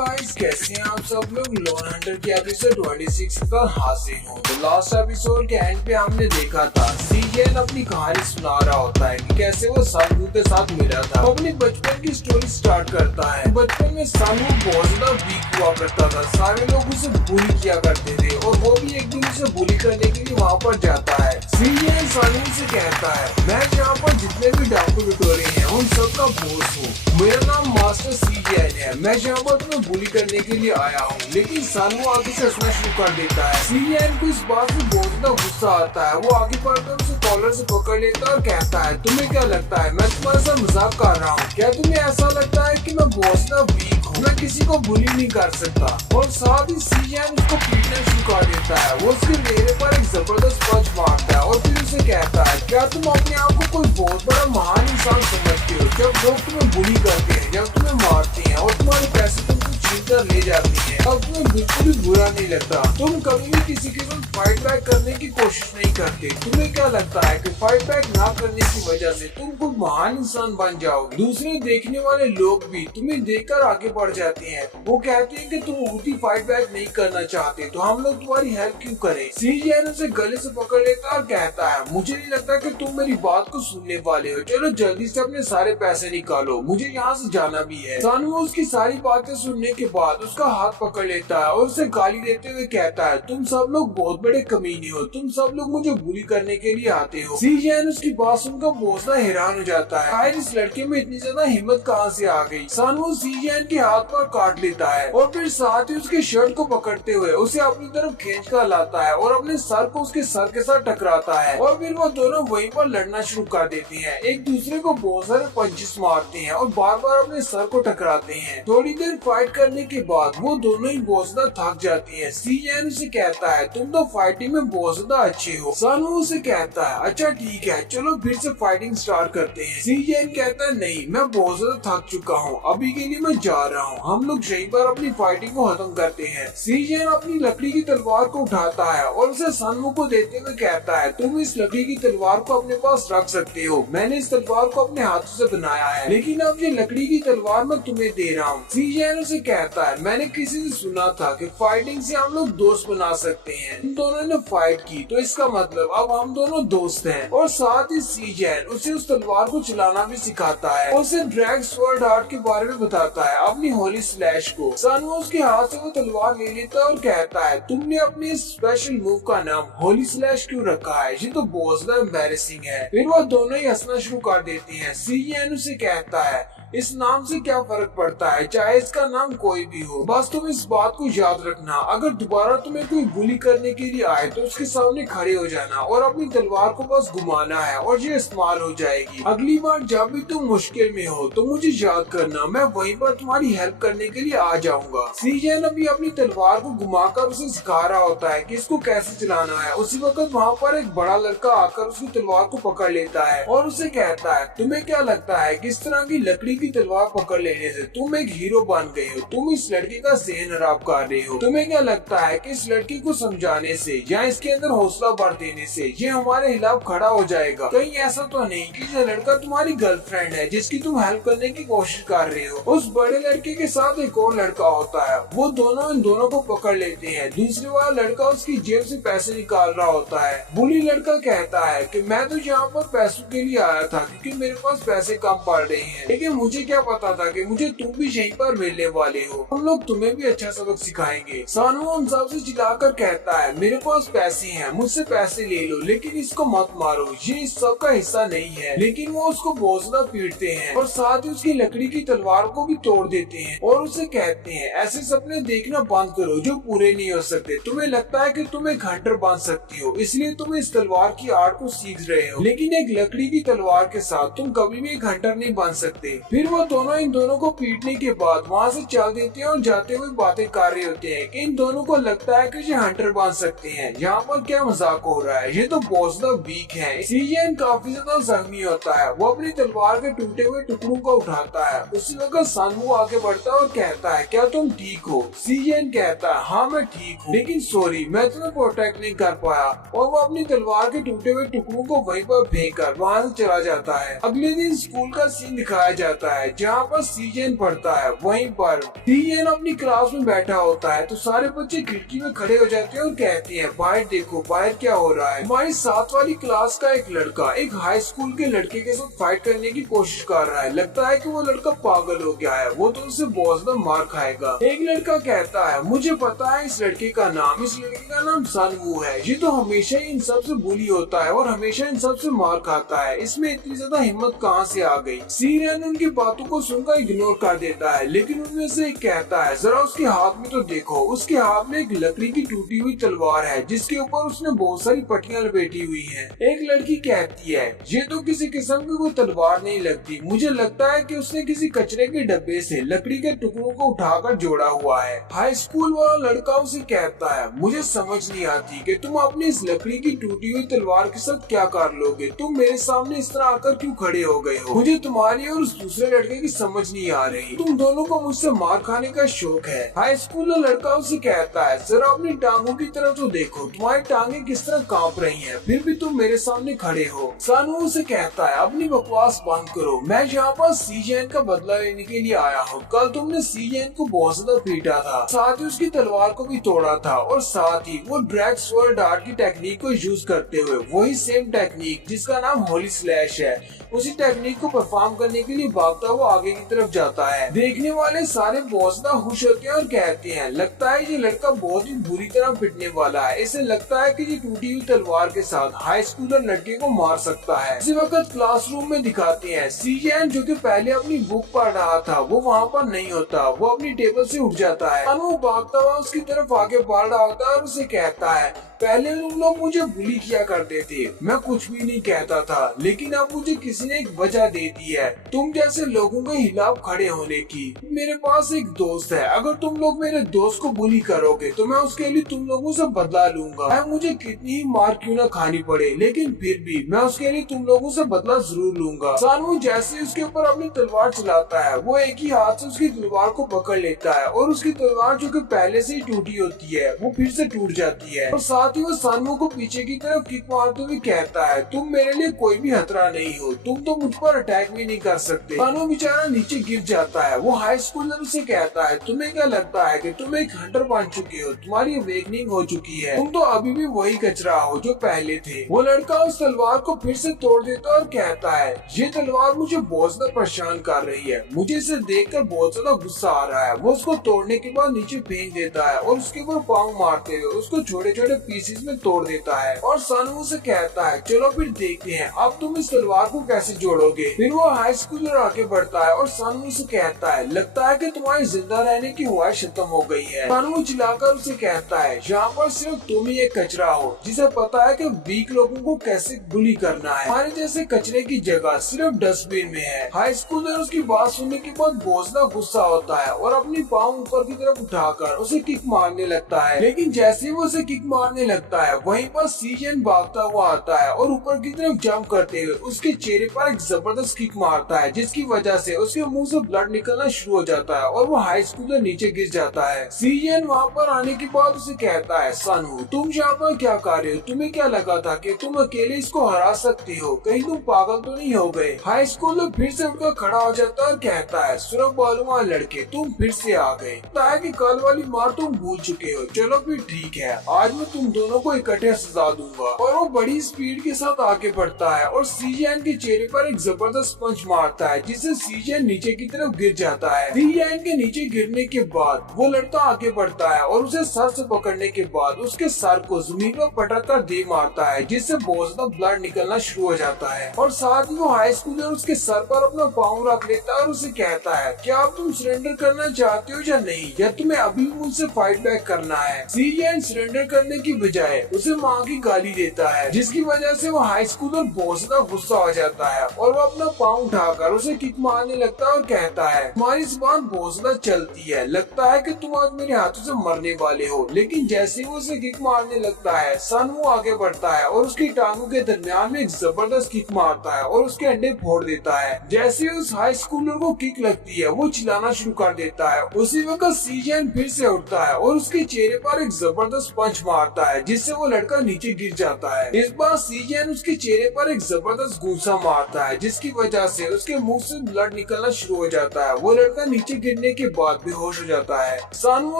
Guys, कैसे हैं आप सब लोग। लोन हंटर की एपिसोड 26 पर हाजिर हूँ। तो लास्ट एपिसोड के एंड पे हमने देखा था सीजन अपनी कहानी सुना रहा होता है कि कैसे वो सानू के साथ मिला था। वो अपनी बचपन की स्टोरी स्टार्ट करता है। बचपन में सानू बहुत ज्यादा वीक हुआ करता था, सारे लोग उसे बुली किया करते थे और वो भी एक दिन उसे बुली करने के लिए वहाँ पर जाता है। सीजन सानू से कहता है, मैं यहाँ पर जितने भी डाकू बिटोरे हैं उन सबका बॉस हूँ, मेरा नाम मास्टर सीजन है, मैं यहाँ पर तुम्हें बुली करने के लिए आया हूँ। लेकिन सानू आगे से हंसना शुरू कर देता है। सीजन को इस बात से बहुत ज्यादा गुस्सा आता है। वो आगे बढ़कर उसे कॉलर से पकड़ लेता है और कहता है, तुम्हें क्या लगता है मैं तुम्हारे साथ मजाक कर रहा हूँ? क्या तुम्हें ऐसा लगता है कि मैं बहुत ज्यादा वीक हूँ, मैं किसी को बुली नहीं कर सकता? और साथ ही सीजन उसको पीटना शुरू कर देता है। वो उसके चेहरे पर एक जबरदस्त पंच मारता है और फिर उसे कहता है, क्या तुम अपने आप को कोई बहुत बड़ा महान इंसान समझते हो? जब लोग तुम्हें बुली करते हैं, जब तुम्हें मारते हैं और तुम्हारे पैसे तुमको छीन कर ले जाती है, अब तुम्हें बिल्कुल भी बुरा नहीं लगता। तुम कभी भी किसी के साथ फाइट बैक करने की कोशिश नहीं करते। तुम्हें क्या लगता है कि फाइट बैक ना करने की वजह से तुम खुद महान इंसान बन जाओगे? दूसरे देखने वाले लोग भी तुम्हें देखकर आगे बढ़ जाते हैं। वो कहते हैं कि तुम उल्टी फाइट बैक नहीं करना चाहते, तो हम लोग तुम्हारी हेल्प क्यों करें? सीजन उसे गले से पकड़ लेता और कहता है, मुझे नहीं लगता कि तुम मेरी बात को सुनने वाले हो, चलो जल्दी से अपने सारे पैसे निकालो, मुझे यहाँ से जाना भी है। सानू उसकी सारी बातें सुनने के बाद उसका हाथ पकड़ लेता है और उसे गाली देते हुए कहता है, तुम सब लोग बहुत बड़े कमीने हो, तुम सब लोग मुझे बुली करने के लिए आते हो। सीजन उसकी बात सुनकर बहुत ज्यादा हैरान हो जाता है, आखिर इस लड़के में इतनी ज्यादा हिम्मत कहाँ से आ गई। सानू सीजन के हाथ पर काट लेता है और फिर साथ ही उसके शर्ट को पकड़ते हुए उसे अपनी तरफ खींच कर लाता है और अपने सर को उसके सर के साथ टकराता है और फिर वो दोनों वहीं पर लड़ना शुरू कर देते हैं। एक दूसरे को बहुत सारे पंचेस मारते हैं और बार बार अपने सर को टकराते हैं। थोड़ी देर फाइट करने के बाद वो दोनों ही बहुत ज्यादा थक जाते हैं। सीजन उसे कहता है, तुम तो फाइटिंग में बहुत ज्यादा अच्छे हो। सानू उसे कहता है, अच्छा ठीक है, चलो फिर से फाइटिंग स्टार्ट करते हैं। सीजन कहता है, नहीं, मैं बहुत ज्यादा थक चुका हूँ, अभी के लिए मैं जा रहा हूँ, हम लोग यहीं पर अपनी फाइटिंग को खत्म करते हैं। सीजन अपनी लकड़ी की तलवार को उठाता है और उसे सानू को देते हुए कहता है, तुम इस लकड़ी की तलवार को अपने पास रख सकते हो, मैंने इस तलवार को अपने हाथों से बनाया है, लेकिन अब ये लकड़ी की तलवार मैं तुम्हें दे रहा हूँ। सीजन उसे कहता है, मैंने किसी से सुना था कि फाइटिंग से हम लोग दोस्त बना सकते हैं, तुम दोनों ने फाइट की तो इसका मतलब अब हम दोनों दोस्त हैं। और साथ ही सीजन उसे उस तलवार को चलाना भी सिखाता है और उसे ड्रैग स्वॉर्ड आर्ट के बारे में बताता है, अपनी होली स्लैश को। सानू उसके हाथ से वो तलवार ले लेता है और कहता है, तुमने अपने स्पेशल मूव का नाम होली स्लैश क्यों रखा है? ये तो बहुत ज्यादा एम्बैरेसिंग है। फिर वो दोनों ही हंसना शुरू कर देते हैं। सीजन उसे कहता है, इस नाम से क्या फर्क पड़ता है, चाहे इसका नाम कोई भी हो, बस तुम इस बात को याद रखना, अगर दोबारा तुम्हें कोई बुली करने के लिए आए तो उसके सामने खड़े हो जाना और अपनी तलवार को बस घुमाना है और ये इस्तेमाल हो जाएगी। अगली बार जब भी तुम मुश्किल में हो तो मुझे याद करना, मैं वहीं पर तुम्हारी हेल्प करने के लिए आ जाऊंगा। सीजन अभी अपनी तलवार को घुमाकर उसे सिखा रहा होता है कि इसको कैसे चलाना है। उसी वक्त वहाँ पर एक बड़ा लड़का आकर उसकी तलवार को पकड़ लेता है और उसे कहता है, तुम्हें क्या लगता है कि इस तरह की लकड़ी की तलवार पकड़ लेने से तुम एक हीरो बन गए हो, तुम इस लड़के का ज़हन खराब कर रहे हो? तुम्हें क्या लगता है कि इस लड़की को समझाने से या इसके अंदर हौसला भर देने से ये हमारे खिलाफ खड़ा हो जाएगा? कहीं ऐसा तो नहीं कि ये लड़का तुम्हारी गर्लफ्रेंड है जिसकी तुम हेल्प करने की कोशिश कर रहे हो? उस बड़े लड़के के साथ एक और लड़का होता है, वो दोनों इन दोनों को पकड़ लेते हैं। दूसरे वाला लड़का उसकी जेब से पैसे निकाल रहा होता है। बुली लड़का कहता है कि मैं तो यहाँ पर पैसों के लिए आया था क्योंकि मेरे पास पैसे कम पड़ रहे हैं, लेकिन मुझे क्या पता था कि मुझे तुम भी यहीं पर मिलने वाले हो, हम लोग तुम्हें भी अच्छा सबक सिखाएंगे। सानू उन सबसे चिल्लाकर कहता है, मेरे पास पैसे हैं, मुझसे पैसे ले लो, लेकिन इसको मत मारो, ये इस सब का हिस्सा नहीं है। लेकिन वो उसको बहुत ज्यादा पीटते हैं और साथ ही उसकी लकड़ी की तलवार को भी तोड़ देते हैं और उसे कहते हैं, ऐसे सपने देखना बंद करो जो पूरे नहीं हो सकते। तुम्हें लगता है कि तुम एक हंटर बन सकती हो, इसलिए तुम इस तलवार की आर्ट को सीख रहे हो, लेकिन एक लकड़ी की तलवार के साथ तुम कभी भी एक हंटर नहीं बन सकते। फिर वो दोनों इन दोनों को पीटने के बाद वहाँ से चल देते हैं और जाते हुए बातें कर रहे होते हैं कि इन दोनों को लगता है कि ये हंटर बन सकते हैं। यहाँ पर क्या मजाक हो रहा है, ये तो बहुत ज्यादा वीक है। सीजन काफी ज्यादा जख्मी होता है, वो अपनी तलवार के टूटे हुए टुकड़ों को उठाता है। उसी वक्त सानू आगे बढ़ता है और कहता है, क्या तुम ठीक हो? सीजन कहता है, हाँ मैं ठीक हूँ, लेकिन सॉरी मैं तुम्हें प्रोटेक्ट नहीं कर पाया। और वो अपनी तलवार के टूटे हुए टुकड़ों को वहीं पर फेंक कर वहाँ से चला जाता है। अगले दिन स्कूल का सीन दिखाया जाता जाता है जहाँ पर सीजन पढ़ता है। वहीं पर सीजन अपनी क्लास में बैठा होता है तो सारे बच्चे खिड़की में खड़े हो जाते हैं और कहते हैं बाहर देखो बाहर क्या हो रहा है। हमारी साथ वाली क्लास का एक लड़का एक हाई स्कूल के लड़के के साथ फाइट करने की कोशिश कर रहा है। लगता है कि वो लड़का पागल हो गया है, वो तो उससे बहुत ज्यादा मार खाएगा। एक लड़का कहता है मुझे पता है इस लड़के का नाम, इस लड़के का नाम सनवू है। ये तो हमेशा इन सब से बुली होता है और हमेशा इन सब से मार खाता है, इसमें इतनी ज्यादा हिम्मत कहाँ से आ गई। सीरियन उनकी बातों को सुनकर इग्नोर कर देता है, लेकिन उनमें से एक कहता है जरा उसके हाथ में तो देखो। उसके हाथ में एक लकड़ी की टूटी हुई तलवार है जिसके ऊपर उसने बहुत सारी पट्टियां लपेटी हुई हैं। एक लड़की कहती है ये तो किसी किस्म की कोई तलवार नहीं लगती, मुझे लगता है कि उसने किसी कचरे के डब्बे से लकड़ी के टुकड़ों को उठाकर जोड़ा हुआ है। हाई स्कूल वाला लड़का उसे कहता है मुझे समझ नहीं आती कि तुम अपनी इस लकड़ी की टूटी हुई तलवार के साथ क्या कर लोगे, तुम मेरे सामने इस तरह आकर क्यों खड़े हो गए हो। मुझे तुम्हारी और उस दूसरे लड़के की समझ नहीं आ रही, तुम दोनों को मुझसे मार खाने का शौक है। हाई स्कूल लड़का उसे कहता है जरा अपनी टांगों की तरफ तो देखो, तुम्हारी टांगे किस तरह कांप रही हैं, फिर भी तुम मेरे सामने खड़े हो। सानू उसे कहता है अपनी बकवास बंद करो, मैं यहाँ पर सीजन का बदला लेने के लिए आया हूँ। कल तुमने सीजन को बहुत ज्यादा पीटा था, साथ ही उसकी तलवार को भी तोड़ा था और साथ ही वो ड्रैग स्वर्ड आर्ट की टेक्निक को यूज करते हुए वही सेम टेक्निक जिसका नाम होली स्लैश है, उसी टेक्निक को परफॉर्म करने के लिए भागता हुआ आगे की तरफ जाता है। देखने वाले सारे बहुत ज्यादा खुश होते हैं और कहते हैं लगता है ये लड़का बहुत ही बुरी तरह पिटने वाला है, इसे लगता है कि ये टूटी हुई तलवार के साथ हाई स्कूलर लड़के को मार सकता है। इसी वक्त क्लासरूम में दिखाते हैं सीजन जो कि पहले अपनी बुक पढ़ रहा था वो वहाँ पर नहीं होता, वो अपनी टेबल से उठ जाता है। वो भागता हुआ उसकी तरफ आगे बढ़ रहा होता है और उसे कहता है पहले तुम लोग मुझे बुली किया करते थे, मैं कुछ भी नहीं कहता था, लेकिन अब मुझे किसी ने एक वजह दे दी है तुम जैसे लोगों के खिलाफ खड़े होने की। मेरे पास एक दोस्त है, अगर तुम लोग मेरे दोस्त को बुली करोगे तो मैं उसके लिए तुम लोगों से बदला लूंगा, मैं मुझे कितनी ही मार क्यों न खानी पड़े, लेकिन फिर भी मैं उसके लिए तुम लोगों से बदला जरूर लूंगा। सानू जैसे उसके ऊपर अपनी तलवार चलाता है वो एक ही हाथ से उसकी तलवार को पकड़ लेता है और उसकी तलवार जो कि पहले से ही टूटी होती है वो फिर से टूट जाती है और साथ ही वो सानू को पीछे की तरफ किक मारते हुए कहता है तुम मेरे लिए कोई भी खतरा नहीं हो, तुम तो मुझ पर अटैक भी नहीं कर सकते। सानू बेचारा नीचे गिर जाता है। वो हाई स्कूलर से कहता है तुम्हें क्या लगता है कि तुम एक हंटर बन चुके हो, तुम्हारी अवेकनिंग हो चुकी है, तुम तो अभी भी वही कचरा हो जो पहले थे। वो लड़का उस तलवार को फिर से तोड़ देता और कहता है ये तलवार मुझे बहुत ज्यादा परेशान कर रही है, मुझे इसे देखकर बहुत ज्यादा गुस्सा आ रहा है। वो उसको तोड़ने के बाद नीचे फेंक देता है और उसके ऊपर पाँव मारते हुए उसको छोटे छोटे पीसेस में तोड़ देता है और सानू से कहता है चलो फिर देखते हैं अब तुम इस तलवार को कैसे जोड़ोगे। फिर वो हाई स्कूलर आगे बढ़ता है और सानू से कहता है लगता है कि तुम्हारी जिंदा रहने की ख्वाहिश खत्म हो गई है। सानू चिल्लाकर उसे कहता है यहाँ पर सिर्फ तुम ही एक कचरा हो जिसे पता है कि वीक लोगों को कैसे बुली करना है, हमारे जैसे कचरे की जगह सिर्फ डस्टबिन में है। हाई स्कूलर उसकी बात सुनने के बाद बहुत ज्यादा गुस्सा होता है और अपनी पाँव ऊपर की तरफ उठाकर उसे किक मारने लगता है, लेकिन जैसे ही वो उसे किक मारने लगता है वहीं पर सीजन भागता हुआ आता है और ऊपर की तरफ जंप करते हुए उसके चेहरे पर एक जबरदस्त किक मारता है जिसकी वजह से उसके मुंह से ब्लड निकलना शुरू हो जाता है और वो हाई स्कूलर नीचे गिर जाता है। सीजन वहाँ पर आने के बाद उसे कहता है सानू तुम यहाँ पर क्या कर रहे हो, तुम्हें क्या लगा था कि तुम अकेले इसको हरा सकते हो, कहीं तुम पागल तो नहीं हो गए। हाई स्कूलर फिर से उठकर खड़ा हो जाता है और कहता है सुरख बालों वाले लड़के तुम फिर से आ गए, पता है कि कल वाली मार तुम भूल चुके हो, चलो फिर ठीक है आज मैं तुम दोनों को इकट्ठे सजा दूंगा। और वो बड़ी स्पीड के साथ आगे बढ़ता है और सीजन के चेहरे पर एक जबरदस्त पंच मारता है जिससे सीजन नीचे की तरफ गिर जाता है। सीजन के नीचे गिरने के बाद वो लड़का आगे बढ़ता है और उसे सर से पकड़ने के बाद उसके सर को जमीन पर पटक कर दे मारता है जिससे बहुत ज्यादा ब्लड निकलना शुरू हो जाता है और साथ ही वो हाई स्कूलर उसके सर पर अपना पाँव रख लेता है और उसे कहता है क्या अब तुम सरेंडर करना चाहते हो या नहीं, या तुम्हें अभी मुझसे फाइट बैक करना है। सीजन सरेंडर करने की बजाय उसे माँ की गाली देता है जिसकी वजह से वो हाई स्कूलर बहुत ज्यादा गुस्सा हो जाता है और वो अपना पाँव उठाकर उसे किक मारने लगता है और कहता है तुम्हारी जुबान बहुत ज्यादा चलती है, लगता है कि तुम आज मेरे हाथों से मरने वाले हो। लेकिन जैसे वो उसे किक मारने लगता है सानू आगे बढ़ता है और उसकी टांगों के दरमियान में एक जबरदस्त किक मारता है और उसके अंडे फोड़ देता है। जैसे उस हाई स्कूलर को किक लगती है वो चिल्लाना शुरू कर देता है। उसी वक्त सीजन फिर से उठता है और उसके चेहरे पर एक जबरदस्त पंच मारता है जिससे वो लड़का नीचे गिर जाता है। इस बार सीजन उसके चेहरे पर एक जबरदस्त गुस्सा मारता है जिसकी वजह से उसके मुंह से ब्लड निकलना शुरू हो जाता है। वो लड़का नीचे गिरने के बाद बेहोश हो जाता है। सानवो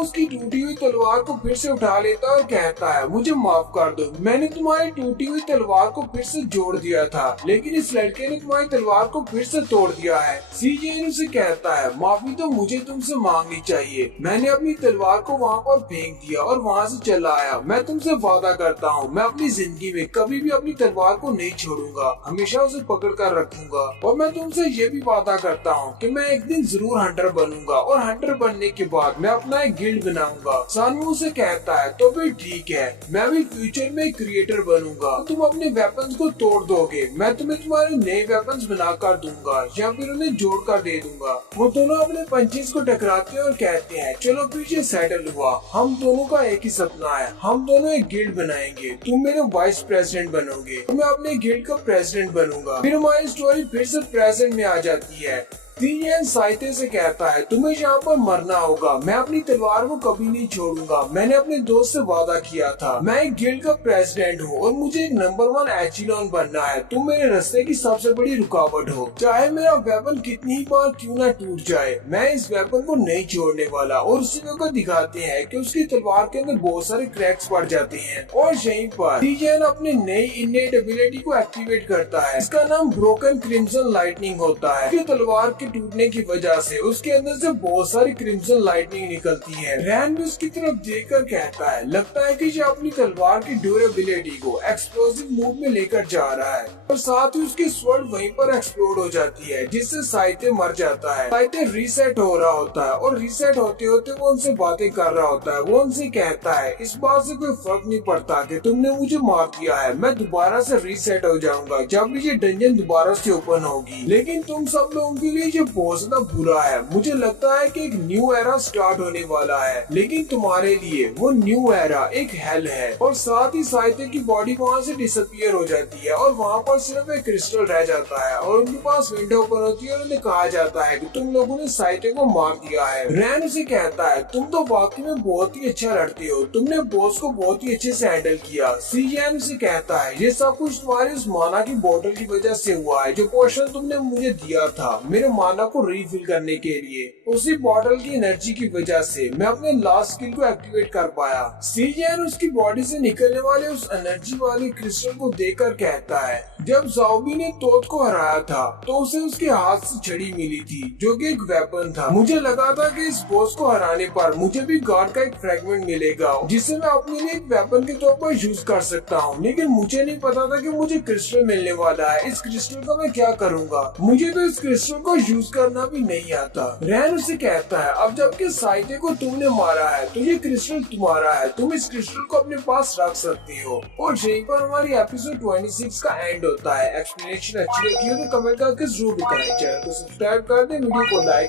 उसकी टूटी हुई तलवार को फिर से उठा लेता है और कहता है, मुझे माफ कर दो, मैंने तुम्हारी टूटी हुई तलवार को फिर से जोड़ दिया था, लेकिन इस लड़के ने तुम्हारी तलवार को फिर से तोड़ दिया है। सीजन उसे कहता है, माफी तो मुझे तुमसे मांगनी चाहिए, मैंने अपनी तलवार को वहाँ पर फेंक दिया और वहाँ से चला आया। मैं तुमसे वादा करता हूँ मैं अपनी जिंदगी में कभी भी अपनी तलवार को नहीं छोड़ूंगा, हमेशा उसे पकड़ कर रखूंगा। और मैं तुमसे ये भी वादा करता हूँ कि मैं एक दिन जरूर हंटर बनूंगा और हंटर बनने के बाद मैं अपना एक गिल्ड बनाऊंगा। सानवो उसे कहता है, तो फिर ठीक है, मैं भी फ्यूचर में क्रिएटर बनूंगा। तुम अपने वेपन्स को तोड़ दोगे, मैं तुम्हें तुम्हारे नए वेपन्स बना कर दूंगा या फिर उन्हें जोड़ कर दे दूंगा। वो दोनों अपने पंचेस को टकराते हैं और कहते हैं, चलो फिर ये सेटल हुआ, हम दोनों का एक ही सपना है, हम दोनों एक गिल्ड बनाएंगे, तुम मेरे वाइस प्रेसिडेंट बनोगे, मैं अपने गिल्ड का प्रेसिडेंट बनूंगा। फिर हमारी स्टोरी फिर से प्रेजेंट में आ जाती है। सीजन साइते से कहता है, तुम्हें यहाँ पर मरना होगा, मैं अपनी तलवार को कभी नहीं छोड़ूंगा, मैंने अपने दोस्त से वादा किया था, मैं एक गिल्ड का प्रेसिडेंट हूँ और मुझे एक नंबर 1 एचिलॉन बनना है, तुम मेरे रास्ते की सबसे बड़ी रुकावट हो, चाहे मेरा वेपन कितनी ही बार क्यों ना टूट जाए, मैं इस वेपन को नहीं छोड़ने वाला। और उसी वक्त दिखाते हैं कि उसकी तलवार के अंदर बहुत सारे क्रैक्स पड़ जाते हैं और यहीं पर सीजन अपनी नई इनेट एबिलिटी को एक्टिवेट करता है, इसका नाम ब्रोकन क्रिम्सन लाइटनिंग होता है। उसकी तलवार के टूटने की वजह से उसके अंदर से बहुत सारी क्रिम्सन लाइटनिंग निकलती है। रैन भी उसकी तरफ देखकर कहता है, लगता है कि ये अपनी तलवार की ड्यूरेबिलिटी को एक्सप्लोसिव मूड में लेकर जा रहा है। और साथ ही उसकी स्वॉर्ड वहीं पर एक्सप्लोड हो जाती है जिससे साइते मर जाता है। साइते रीसेट हो रहा होता है और रीसेट होते होते वो उनसे बातें कर रहा होता है। वो उनसे कहता है, इस बात से कोई फर्क नहीं पड़ता कि तुमने मुझे मार दिया है, मैं दोबारा से रीसेट हो जाऊंगा जब भी ये डंजन दोबारा से ओपन होगी, लेकिन तुम सब लोगों के लिए ये बहुत ज्यादा बुरा है। मुझे लगता है कि एक न्यू एरा स्टार्ट होने वाला है, लेकिन तुम्हारे लिए वो न्यू एरा एक हेल है। और साथ ही साइते की बॉडी वहाँ से डिसअपियर हो जाती है और वहाँ पर सिर्फ एक क्रिस्टल रह जाता है और उनके पास विंडो ओपन होती है और उन्हें कहा जाता है कि तुम लोगों ने साइते को मार दिया है। रैन उसे कहता है, तुम तो वाकई में बहुत ही अच्छा लड़ते हो, तुमने बॉस को बहुत ही अच्छे से हैंडल किया। सीजन उसे कहता है, ये सब कुछ तुम्हारी उस माना की बोतल की वजह से हुआ है, जो पोशन तुमने मुझे दिया था मेरे माना को रिफिल करने के लिए, उसी बॉटल की एनर्जी की वजह से मैं अपने लास्ट स्किल को एक्टिवेट कर पाया। सीजन उसकी बॉडी से निकलने वाले उस एनर्जी वाले क्रिस्टल को देखकर कहता है, जब ज़ाओबी ने तोत को हराया था तो उसे उसके हाथ से छड़ी मिली थी जो कि एक वेपन था। मुझे लगा था कि इस बॉस को हराने पर मुझे भी गॉड का एक फ्रेगमेंट मिलेगा जिसे मैं अपने लिए एक वेपन के तौर पर यूज कर सकता हूँ, लेकिन मुझे नहीं पता था कि मुझे क्रिस्टल मिलने वाला है। इस क्रिस्टल का मैं क्या करूँगा, मुझे तो इस क्रिस्टल को यूज करना भी नहीं आता। रैन उसे कहता है, अब जबकि साइते को तुमने मारा है तो ये क्रिस्टल तुम्हारा है, तुम इस क्रिस्टल को अपने पास रख सकते हो। और यहीं पर हमारी एपिसोड 26 का एंड होता है। एक्सप्लेनेशन अच्छी लगी हो तो कमेंट करके जरूर बताएं, चैनल को सब्सक्राइब कर दें, वीडियो को लाइक